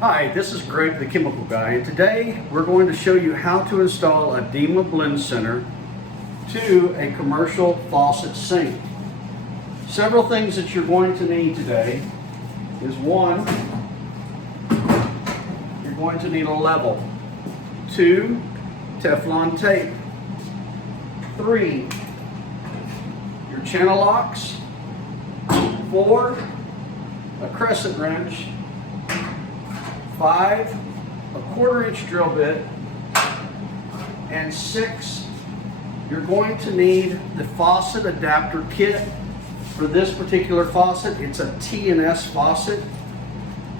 Hi, this is Greg the Chemical Guy, and today we're going to show you how to install a Dema Blend Center to a commercial faucet sink. Several things that you're going to need today is one, you're going to need a level. 2, Teflon tape. 3, your channel locks. 4, a crescent wrench. 5, a 1/4-inch drill bit. And 6, you're going to need the faucet adapter kit. For this particular faucet, it's a T&S faucet.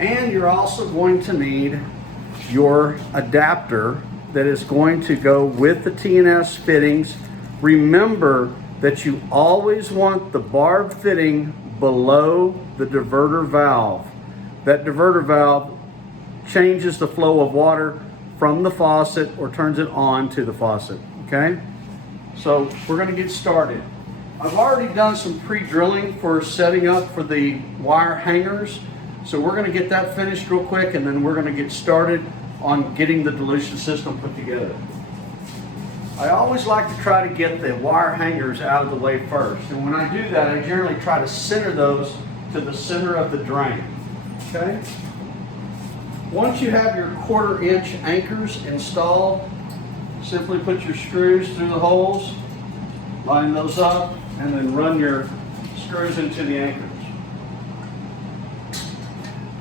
And you're also going to need your adapter that is going to go with the T&S fittings. Remember that you always want the barb fitting below the diverter valve. That diverter valve changes the flow of water from the faucet or turns it on to the faucet, okay? So we're gonna get started. I've already done some pre-drilling for setting up for the wire hangers. So we're gonna get that finished real quick, and then we're gonna get started on getting the dilution system put together. I always like to try to get the wire hangers out of the way first. And when I do that, I generally try to center those to the center of the drain, okay? Once you have your 1/4-inch anchors installed, simply put your screws through the holes, line those up, and then run your screws into the anchors.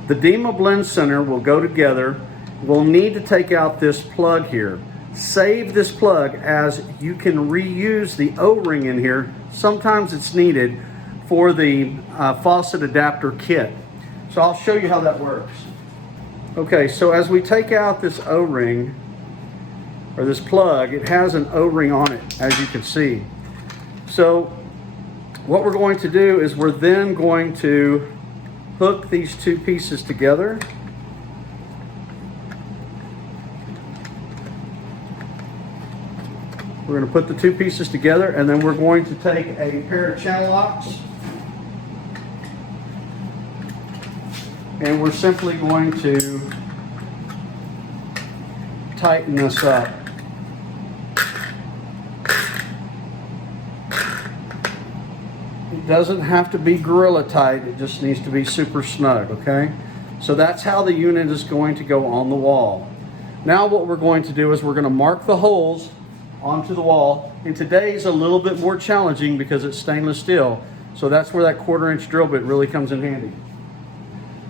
The Dema Blend Center will go together. We'll need to take out this plug here. Save this plug, as you can reuse the O-ring in here. Sometimes it's needed for the faucet adapter kit. So I'll show you how that works. Okay, so as we take out this O-ring, or this plug, it has an O-ring on it, as you can see. So what we're going to do is we're then going to hook these two pieces together. We're going to put the two pieces together, and then we're going to take a pair of channel locks, and we're simply going to tighten this up. It doesn't have to be gorilla tight, it just needs to be super snug, okay? So that's how the unit is going to go on the wall. Now what we're going to do is we're going to mark the holes onto the wall, and today's a little bit more challenging because it's stainless steel, so that's where that 1/4-inch drill bit really comes in handy.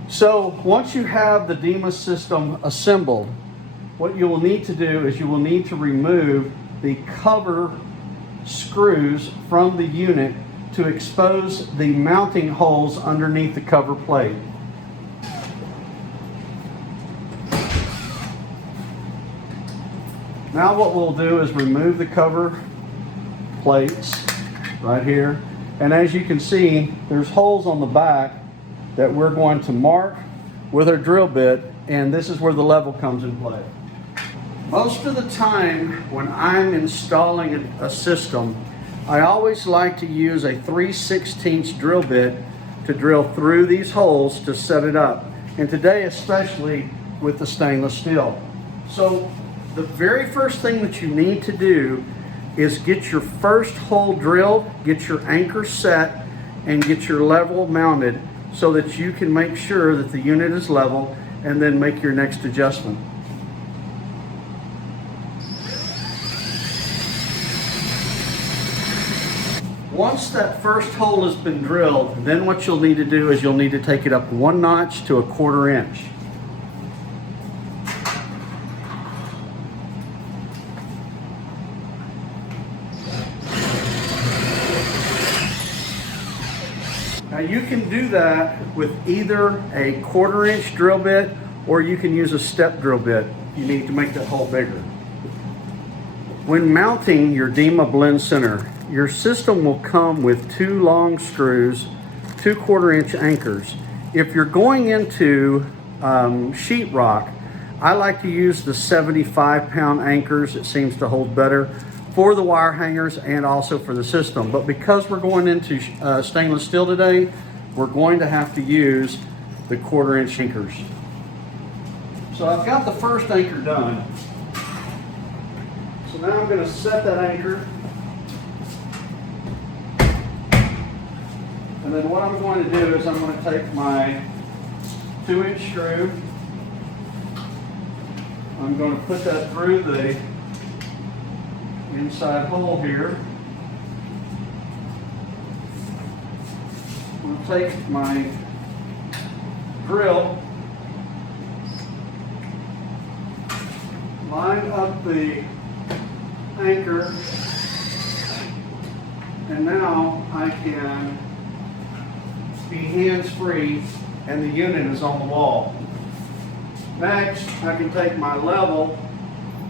So once you have the Dema system assembled, what you will need to do is you will need to remove the cover screws from the unit to expose the mounting holes underneath the cover plate. Now what we'll do is remove the cover plates right here. And as you can see, there's holes on the back that we're going to mark with our drill bit, and this is where the level comes in play. Most of the time when I'm installing a system, I always like to use a 3/16 drill bit to drill through these holes to set it up. And today, especially with the stainless steel. So the very first thing that you need to do is get your first hole drilled, get your anchor set, and get your level mounted so that you can make sure that the unit is level, and then make your next adjustment. Once that first hole has been drilled, then what you'll need to do is you'll need to take it up 1 notch to a 1/4-inch. Now you can do that with either a 1/4-inch drill bit, or you can use a step drill bit. You need to make that hole bigger. When mounting your Dema Blend Center, your system will come with 2 long screws, 2 1/4-inch anchors. If you're going into sheetrock, I like to use the 75-pound anchors. It seems to hold better for the wire hangers and also for the system. But because we're going into stainless steel today, we're going to have to use the 1/4-inch anchors. So I've got the first anchor done. So now I'm going to set that anchor. And then what I'm going to do is I'm going to take my 2-inch screw. I'm going to put that through the inside hole here. I'm going to take my drill, line up the anchor, and now I can be hands-free and the unit is on the wall. Next, I can take my level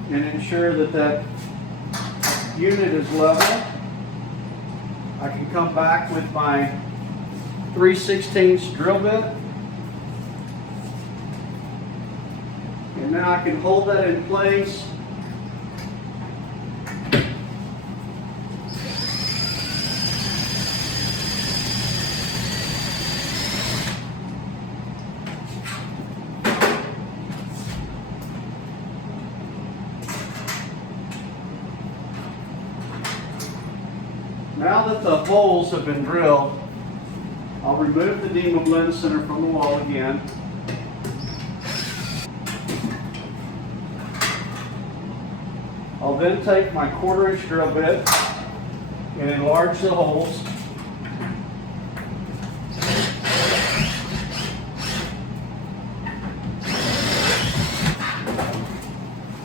and ensure that that unit is level. I can come back with my 3/16 drill bit, and now I can hold that in place. Now that the holes have been drilled, I'll remove the Dema Blend Center from the wall again. I'll then take my 1/4-inch drill bit and enlarge the holes.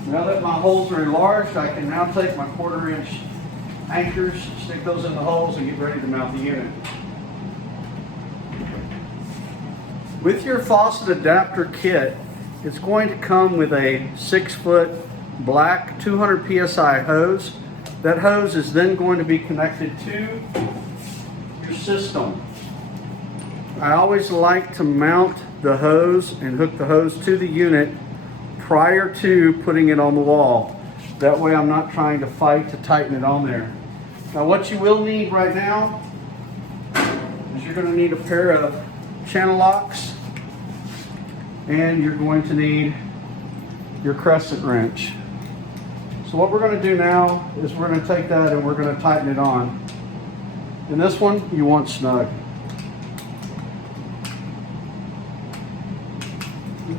Now that my holes are enlarged, I can now take my 1/4-inch anchors, stick those in the holes, and get ready to mount the unit. With your faucet adapter kit, it's going to come with a 6-foot black 200 psi hose. That hose is then going to be connected to your system. I always like to mount the hose and hook the hose to the unit prior to putting it on the wall. That way I'm not trying to fight to tighten it on there. Now what you will need right now is you're going to need a pair of channel locks, and you're going to need your crescent wrench. So what we're going to do now is we're going to take that and we're going to tighten it on. And this one you want snug.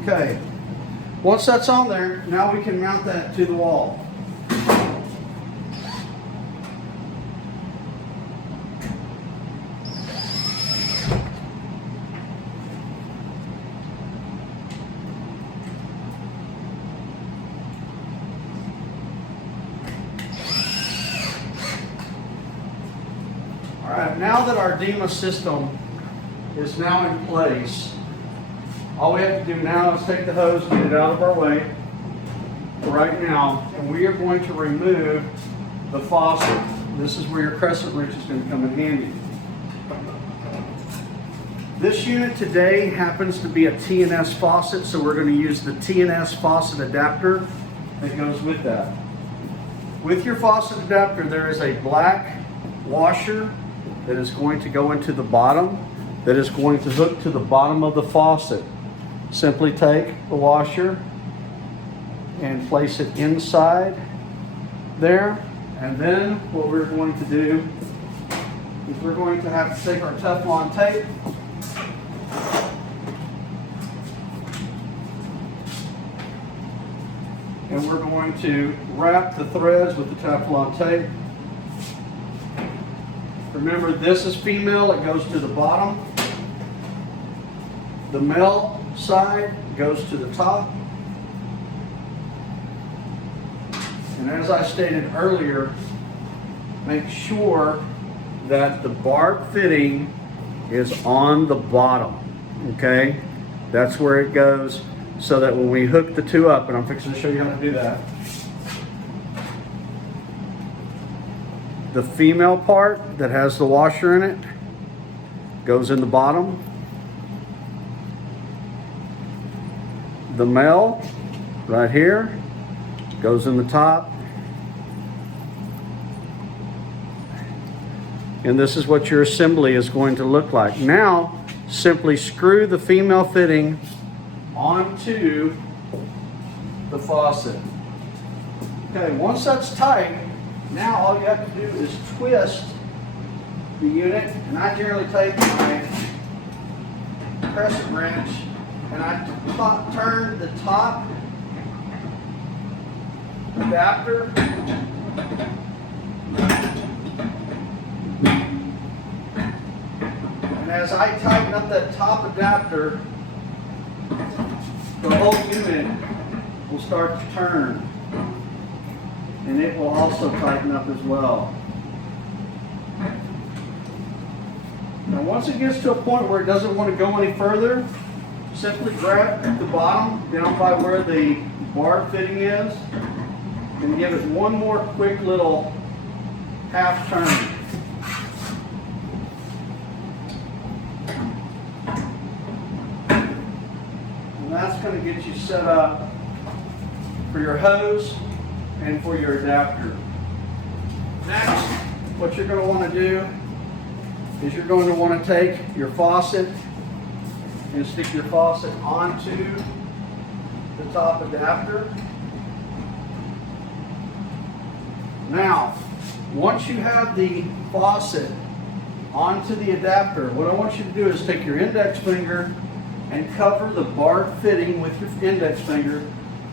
Okay, once that's on there, now we can mount that to the wall. Alright, now that our Dema system is now in place, all we have to do now is take the hose, get it out of our way right now, and we are going to remove the faucet. This is where your crescent wrench is going to come in handy. This unit today happens to be a T&S faucet, so we're going to use the T&S faucet adapter that goes with that. With your faucet adapter, there is a black washer that is going to go into the bottom, that is going to hook to the bottom of the faucet. Simply take the washer and place it inside there, and then what we're going to do is we're going to have to take our Teflon tape and we're going to wrap the threads with the Teflon tape. Remember, this is female, it goes to the bottom. The male side goes to the top. And as I stated earlier, make sure that the barb fitting is on the bottom, okay? That's where it goes, so that when we hook the two up, and I'm fixing to show you how to do that, the female part that has the washer in it goes in the bottom. The male, right here, goes in the top. And this is what your assembly is going to look like. Now, simply screw the female fitting onto the faucet. Okay, once that's tight, now all you have to do is twist the unit, and I generally take my crescent wrench and I turn the top adapter and as I tighten up that top adapter, the whole unit will start to turn, and it will also tighten up as well. Now once it gets to a point where it doesn't want to go any further, simply grab the bottom down by where the barb fitting is and give it one more quick little half turn. And that's going to get you set up for your hose and for your adapter. Next, what you're going to want to do is you're going to want to take your faucet and stick your faucet onto the top adapter. Now, once you have the faucet onto the adapter, what I want you to do is take your index finger and cover the barb fitting with your index finger,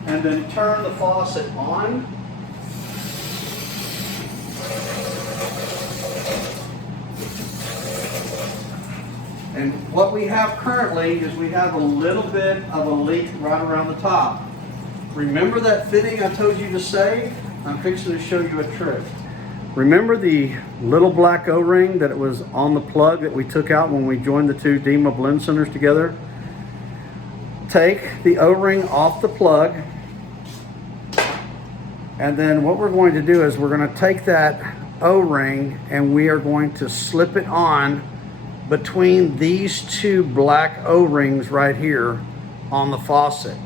and then turn the faucet on. And what we have currently is we have a little bit of a leak right around the top. Remember that fitting I told you to save? I'm fixing to show you a trick. Remember the little black O-ring that was on the plug that we took out when we joined the two Dema Blend Centers together? Take the O-ring off the plug, and then what we're going to do is we're going to take that O-ring and we are going to slip it on between these two black O-rings right here on the faucet.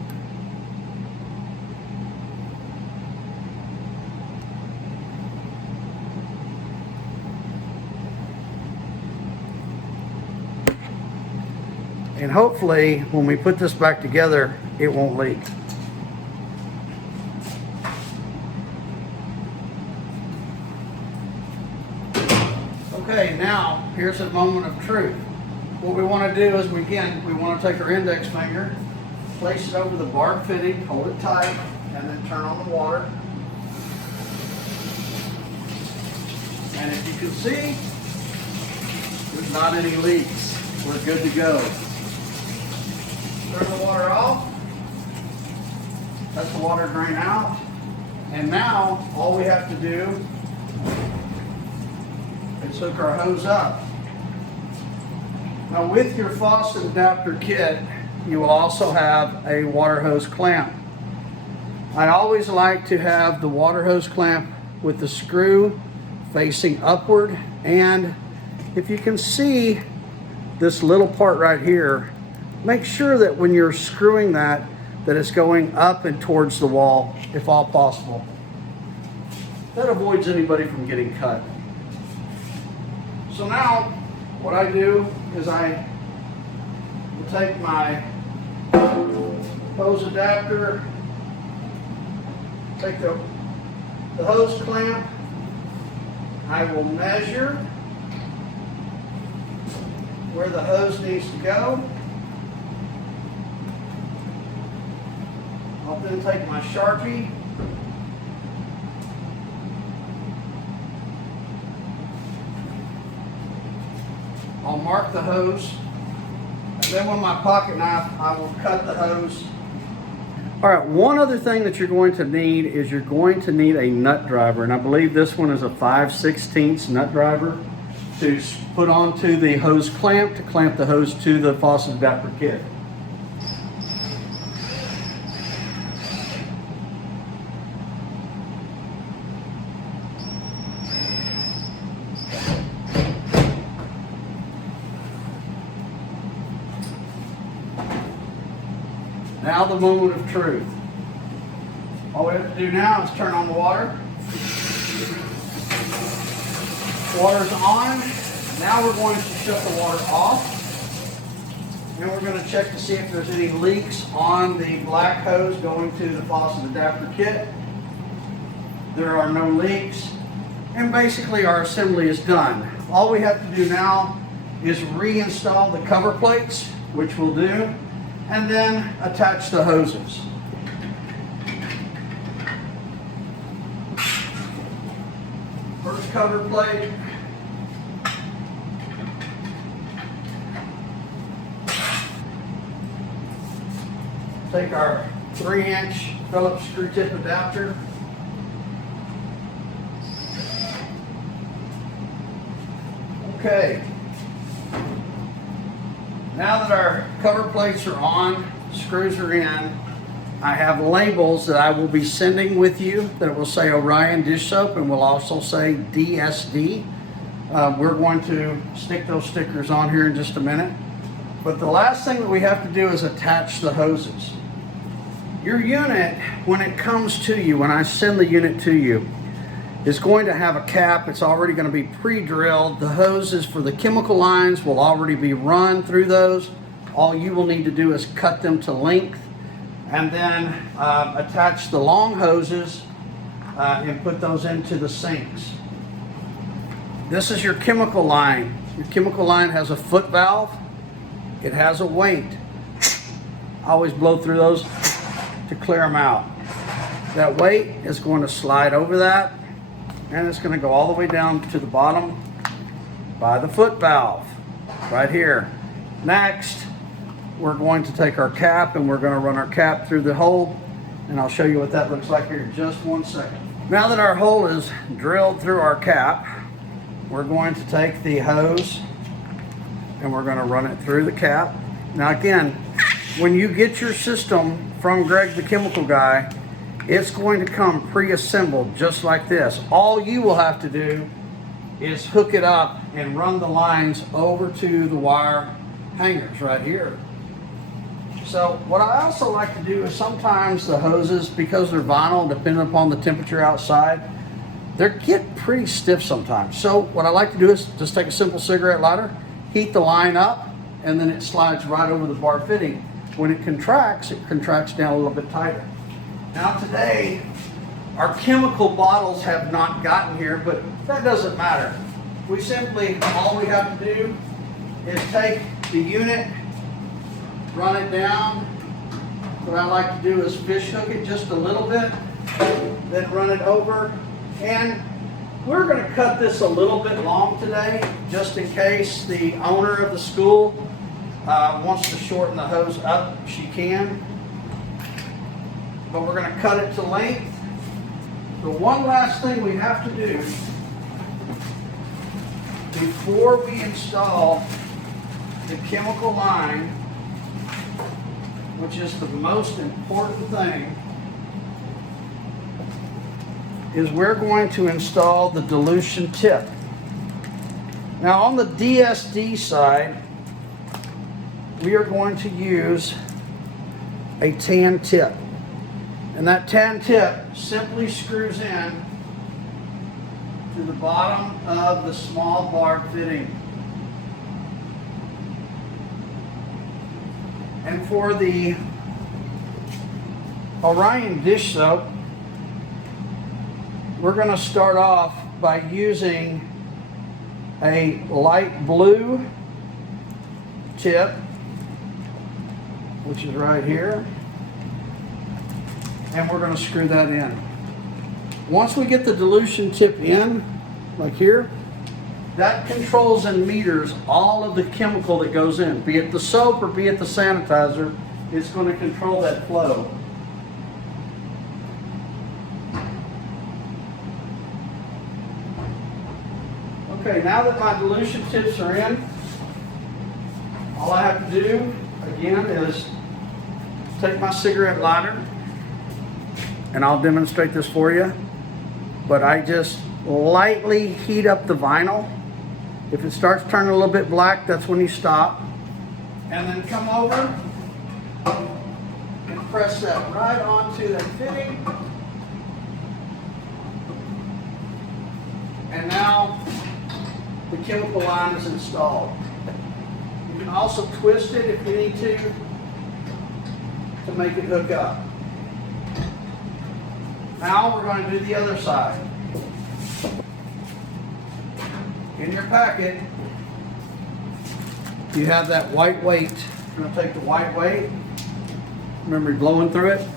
And hopefully when we put this back together, it won't leak. Okay, now here's a moment of truth. What we want to do is, we want to take our index finger, place it over the barb fitting, hold it tight, and then turn on the water. And if you can see, there's not any leaks. We're good to go. Turn the water off. Let the water drain out. And now all we have to do is hook our hose up. Now with your faucet adapter kit, you will also have a water hose clamp. I always like to have the water hose clamp with the screw facing upward, and if you can see this little part right here, make sure that when you're screwing that it's going up and towards the wall, if all possible. That avoids anybody from getting cut. So now, what I do is I will take my hose adapter, take the hose clamp, I will measure where the hose needs to go. I'll then take my Sharpie I'll mark the hose, and then with my pocket knife I will cut the hose. Alright, one other thing that you're going to need is you're going to need a nut driver, and I believe this one is a 5/16 nut driver to put onto the hose clamp to clamp the hose to the faucet adapter kit. Now the moment of truth. All we have to do now is turn on the water. Water's on. Now we're going to shut the water off. And we're going to check to see if there's any leaks on the black hose going to the faucet adapter kit. There are no leaks. And basically our assembly is done. All we have to do now is reinstall the cover plates, which we'll do, and then attach the hoses. First cover plate. Take our 3-inch Phillips screw tip adapter. Okay. Now that our cover plates are on, screws are in, I have labels that I will be sending with you that will say Orion dish soap and will also say DSD. We're going to stick those stickers on here in just a minute. But the last thing that we have to do is attach the hoses. Your unit, when it comes to you, when I send the unit to you, is going to have a cap. It's already going to be pre-drilled. The hoses for the chemical lines will already be run through those. All you will need to do is cut them to length and then attach the long hoses and put those into the sinks. This is your chemical line. Your chemical line has a foot valve. It has a weight. I always blow through those to clear them out. That weight is going to slide over that, and it's going to go all the way down to the bottom by the foot valve right here. Next, we're going to take our cap and we're going to run our cap through the hole, and I'll show you what that looks like here in just 1 second. Now that our hole is drilled through our cap, we're going to take the hose and we're going to run it through the cap. Now again, when you get your system from Greg the chemical guy, it's going to come pre-assembled just like this. All you will have to do is hook it up and run the lines over to the wire hangers right here. So what I also like to do is sometimes the hoses, because they're vinyl, depending upon the temperature outside, they get pretty stiff sometimes. So what I like to do is just take a simple cigarette lighter, heat the line up, and then it slides right over the bar fitting. When it contracts down a little bit tighter. Now today, our chemical bottles have not gotten here, but that doesn't matter. We simply, all we have to do is take the unit, run it down. What I like to do is fish hook it just a little bit, then run it over. And we're going to cut this a little bit long today, just in case the owner of the school wants to shorten the hose up, she can. But we're going to cut it to length. The one last thing we have to do before we install the chemical line, which is the most important thing, is we're going to install the dilution tip. Now on the DSD side, we are going to use a tan tip. And that tan tip simply screws in to the bottom of the small bar fitting. And for the Orion dish soap, we're going to start off by using a light blue tip, which is right here, and we're going to screw that in. Once we get the dilution tip in, like here, that controls and meters all of the chemical that goes in, be it the soap or be it the sanitizer. It's going to control that flow. Okay, now that my dilution tips are in, all I have to do again is take my cigarette lighter, and I'll demonstrate this for you, but I just lightly heat up the vinyl. If it starts turning a little bit black, that's when you stop. And then come over and press that right onto that fitting. And now the chemical line is installed. can also twist it if you need to make it hook up. Now we're going to do the other side. In your packet, you have that white weight. You're going to take the white weight. Remember blowing through it.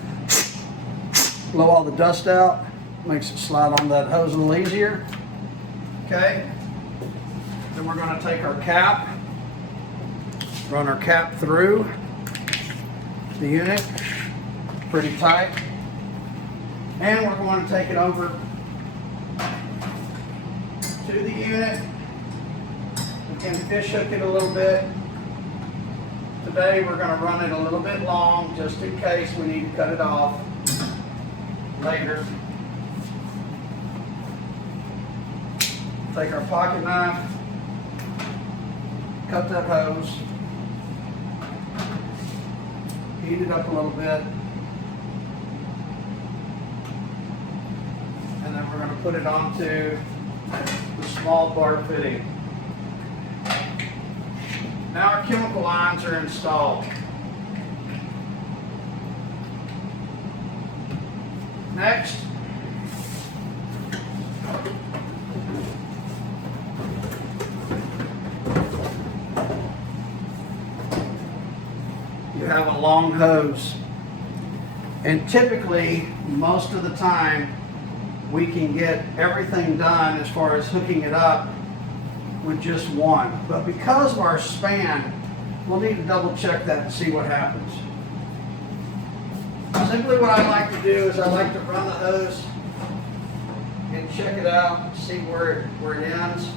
Blow all the dust out. Makes it slide on that hose a little easier. Okay. Then we're going to take our cap. Run our cap through the unit. Pretty tight. And we're going to take it over to the unit. We can fish hook it a little bit. Today we're going to run it a little bit long just in case we need to cut it off later. Take our pocket knife, cut that hose, heat it up a little bit, and then we're going to put it onto the small bar fitting. Now our chemical lines are installed. Next, you have a long hose, and typically most of the time we can get everything done as far as hooking it up with just one, but because of our span we'll need to double check that and see what happens. Simply what I like to do is I like to run the hose and check it out and see where it ends.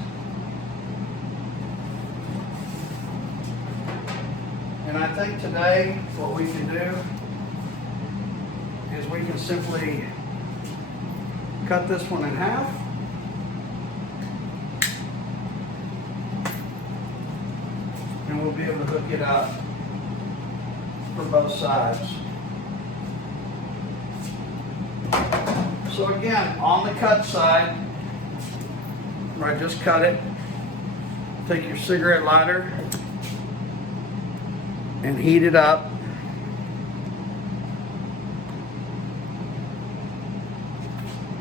And I think today what we can do is we can simply cut this one in half. And we'll be able to hook it up for both sides. So again, on the cut side, where I just cut it, take your cigarette lighter and heat it up.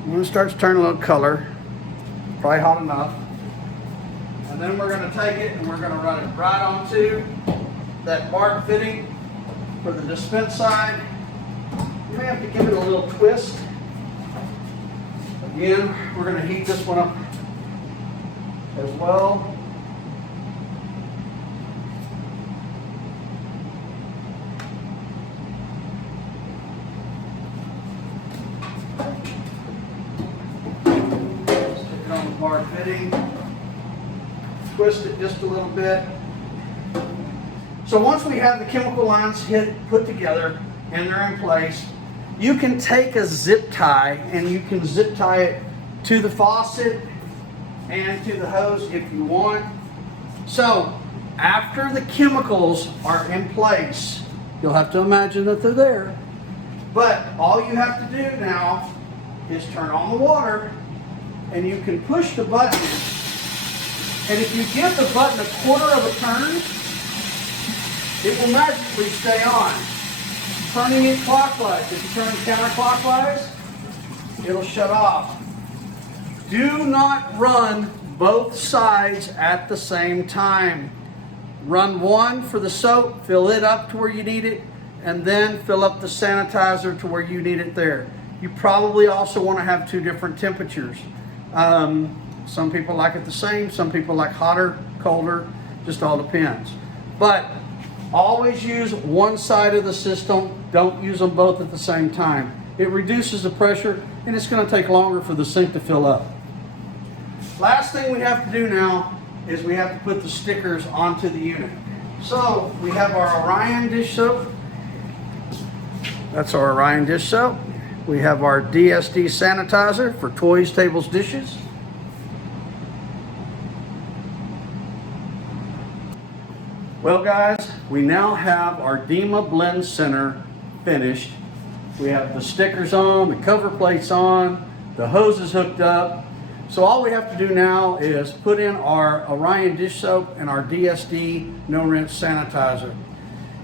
When it starts turning a little color, probably hot enough. And then we're going to take it and we're going to run it right onto that barb fitting for the dispense side. You may have to give it a little twist. Again, we're going to heat this one up as well. Stick it on the bar fitting. Twist it just a little bit. So once we have the chemical lines put together and they're in place, you can take a zip tie and you can zip tie it to the faucet and to the hose if you want. So after the chemicals are in place, you'll have to imagine that they're there. But all you have to do now is turn on the water and you can push the button. And if you give the button a quarter of a turn, it will magically stay on. Turning it clockwise. If you turn it counterclockwise, it'll shut off. Do not run both sides at the same time. Run one for the soap, fill it up to where you need it, and then fill up the sanitizer to where you need it there. You probably also want to have two different temperatures. Some people like it the same, some people like hotter, colder, just all depends. But always use one side of the system, don't use them both at the same time. It reduces the pressure and it's going to take longer for the sink to fill up. Last thing we have to do now is we have to put the stickers onto the unit. So we have our Orion dish soap. That's our Orion dish soap. We have our DSD sanitizer for toys, tables, dishes. Well guys, we now have our Dema Blend Center finished. We have the stickers on, the cover plates on, the hoses hooked up. So all we have to do now is put in our Orion dish soap and our DSD no rinse sanitizer.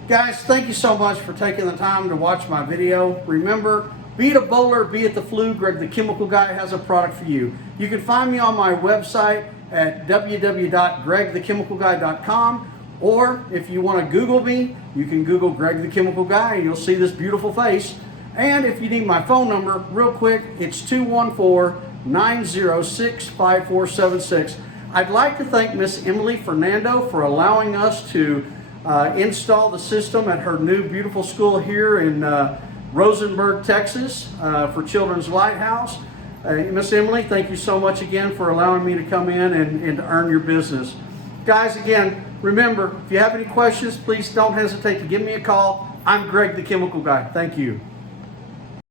Guys, thank you so much for taking the time to watch my video. Remember, be it a bowler, be it the flu, Greg the Chemical Guy has a product for you. You can find me on my website at www.gregthechemicalguy.com, or if you want to Google me, you can Google Greg the Chemical Guy and you'll see this beautiful face. And if you need my phone number, real quick, it's 214-906-5476. I'd like to thank Miss Emily Fernando for allowing us to install the system at her new beautiful school here in Rosenberg, Texas, for Children's Lighthouse. Miss Emily, thank you so much again for allowing me to come in and to earn your business. Guys, again, remember, if you have any questions, please don't hesitate to give me a call. I'm Greg the Chemical Guy. Thank you.